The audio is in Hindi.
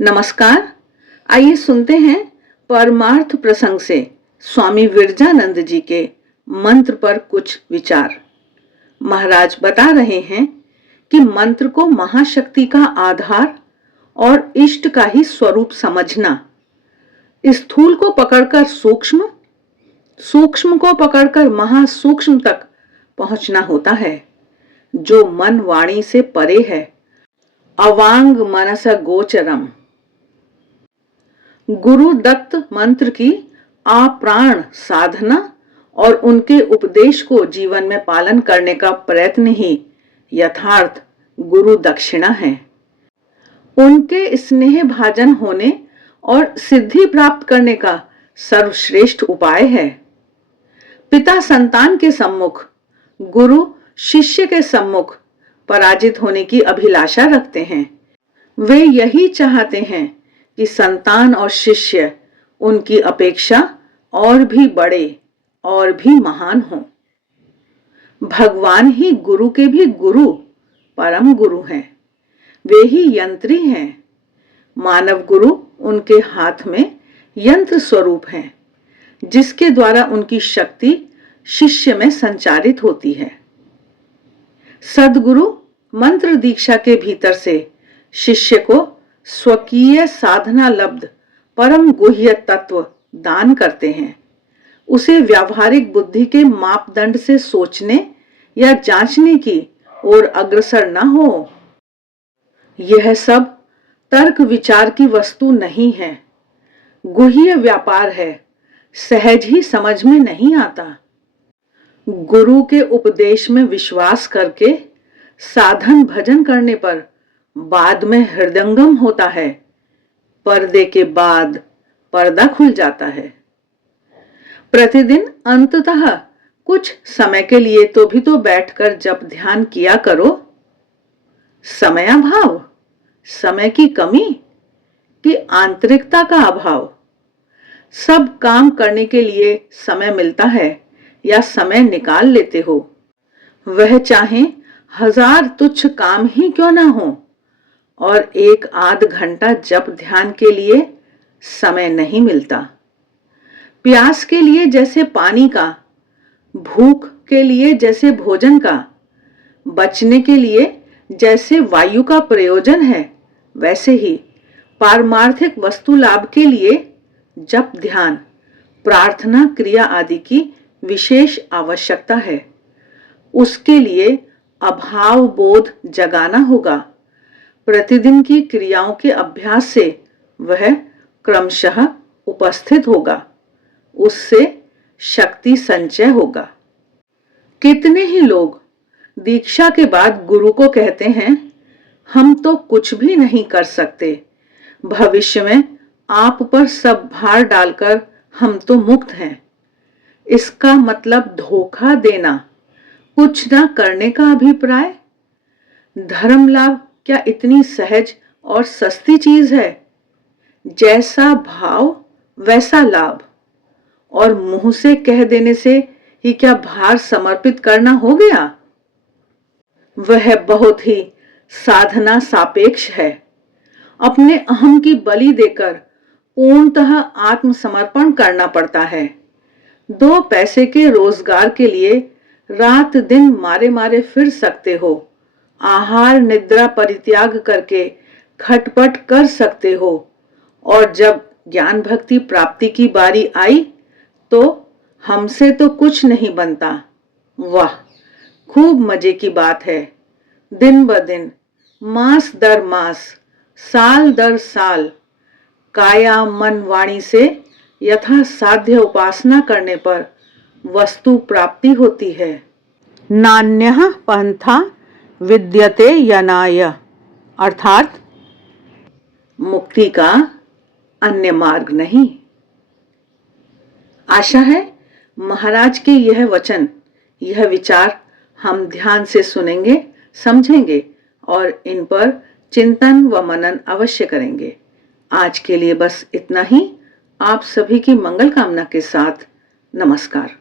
नमस्कार। आइए सुनते हैं परमार्थ प्रसंग से स्वामी विरजानंद जी के मंत्र पर कुछ विचार। महाराज बता रहे हैं कि मंत्र को महाशक्ति का आधार और इष्ट का ही स्वरूप समझना, स्थूल को पकड़कर सूक्ष्म, सूक्ष्म को पकड़कर महासूक्ष्म तक पहुंचना होता है, जो मन वाणी से परे है। अवांग मनस गोचरम। गुरु दत्त मंत्र की अप्राण साधना और उनके उपदेश को जीवन में पालन करने का प्रयत्न ही यथार्थ गुरु दक्षिणा है। उनके स्नेह भाजन होने और सिद्धि प्राप्त करने का सर्वश्रेष्ठ उपाय है। पिता संतान के सम्मुख, गुरु शिष्य के सम्मुख पराजित होने की अभिलाषा रखते हैं। वे यही चाहते हैं कि संतान और शिष्य उनकी अपेक्षा और भी बड़े और भी महान हों। भगवान ही गुरु के भी गुरु, परम गुरु हैं। वे ही यंत्री हैं। मानव गुरु उनके हाथ में यंत्र स्वरूप हैं, जिसके द्वारा उनकी शक्ति शिष्य में संचारित होती है। सद्गुरु मंत्र दीक्षा के भीतर से शिष्य को स्वकीय साधना लब्ध परम गुह्य तत्व दान करते हैं। उसे व्यावहारिक बुद्धि के मापदंड से सोचने या जांचने की ओर अग्रसर न हो। यह सब तर्क विचार की वस्तु नहीं है, गुह्य व्यापार है, सहज ही समझ में नहीं आता। गुरु के उपदेश में विश्वास करके साधन भजन करने पर बाद में हृदयंगम होता है। पर्दे के बाद पर्दा खुल जाता है। प्रतिदिन अंततः कुछ समय के लिए तो भी तो बैठकर जब ध्यान किया करो। समयाभाव, समय की कमी कि आंतरिकता का अभाव? सब काम करने के लिए समय मिलता है या समय निकाल लेते हो, वह चाहे 1000 तुच्छ काम ही क्यों ना हो, और 1 आध घंटा जप ध्यान के लिए समय नहीं मिलता। प्यास के लिए जैसे पानी का, भूख के लिए जैसे भोजन का, बचने के लिए जैसे वायु का प्रयोजन है, वैसे ही पारमार्थिक वस्तु लाभ के लिए जप ध्यान, प्रार्थना क्रिया आदि की विशेष आवश्यकता है। उसके लिए अभाव बोध जगाना होगा। प्रतिदिन की क्रियाओं के अभ्यास से वह क्रमशः उपस्थित होगा। उससे शक्ति संचय होगा। कितने ही लोग दीक्षा के बाद गुरु को कहते हैं, हम तो कुछ भी नहीं कर सकते, भविष्य में आप पर सब भार डालकर हम तो मुक्त हैं। इसका मतलब धोखा देना, कुछ ना करने का अभिप्राय। धर्म लाभ क्या इतनी सहज और सस्ती चीज है? जैसा भाव वैसा लाभ, और मुंह से कह देने से ही क्या भार समर्पित करना हो गया? वह बहुत ही साधना सापेक्ष है। अपने अहम की बलि देकर पूर्णतः आत्मसमर्पण करना पड़ता है। 2 पैसे के रोजगार के लिए रात दिन मारे मारे फिर सकते हो, आहार निद्रा परित्याग करके खटपट कर सकते हो, और जब ज्ञान भक्ति प्राप्ति की बारी आई तो हमसे तो कुछ नहीं बनता। वाह, खूब मजे की बात है। दिन ब दिन, मास दर मास, साल दर साल काया मन वाणी से यथा साध्य उपासना करने पर वस्तु प्राप्ति होती है। नान्यः पंथा विद्यते यनाय, अर्थात मुक्ति का अन्य मार्ग नहीं। आशा है महाराज के यह वचन, यह विचार हम ध्यान से सुनेंगे, समझेंगे और इन पर चिंतन व मनन अवश्य करेंगे। आज के लिए बस इतना ही। आप सभी की मंगल कामना के साथ नमस्कार।